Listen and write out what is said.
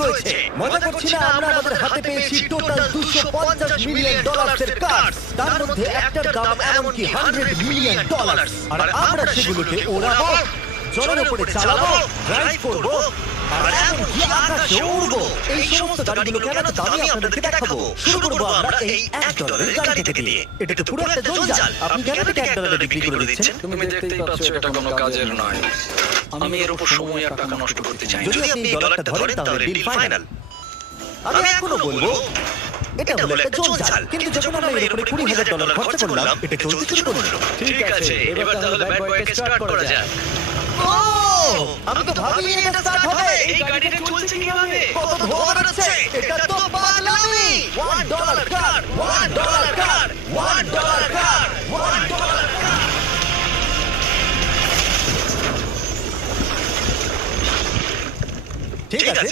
রয়েছে। মজা করছি না, আমরা আমাদের হাতে পেয়েছি টোটাল $250 মিলিয়ন এর কার্ড। তার মধ্যে একটার দাম এমনকি $100 মিলিয়ন। আর আমরা সেগুলোকে ওড়াবো, জলের উপরে চালাবো, ড্রাইভ করবো, আর এমনকি আকাশে উড়বো। এই সমস্ত গাড়িগুলো কেন দামি আপনাদেরকে দেখাবো। শুরু করবো আমরা এই $1 গাড়ি থেকে দিয়ে। এটা তো পুরো একটা জঞ্জাল। আপনি কেন এটাকে $1 বিক্রি করে দিচ্ছেন? তুমি দেখতেই পাচ্ছ এটা কোনো কাজের নয়। আমি এর উপর সময় আর টাকা নষ্ট করতে চাই না। যদি আপনি এই ডলারটা ধরেন তাহলে ডিল ফাইনাল। আমি এখনো বলবো এটা হলো একটা জঞ্জাল, কিন্তু যখন আমরা এর উপরে $20,000 খরচা করলাম, এটা চলতে শুরু করলো। ঠিক আছে, এবার তাহলে ব্যাড বয়কে স্টার্ট করা যাক। ও, আমি তো ভাবিনি এটা স্টার্ট হবে। এই গাড়িটা চলছে কিভাবে? কত ধোঁয়া বেরোচ্ছে, এটা তো পাগলামি। $1 কার, $1 কার, $1 কার, $1 কার। ঠিক আছে,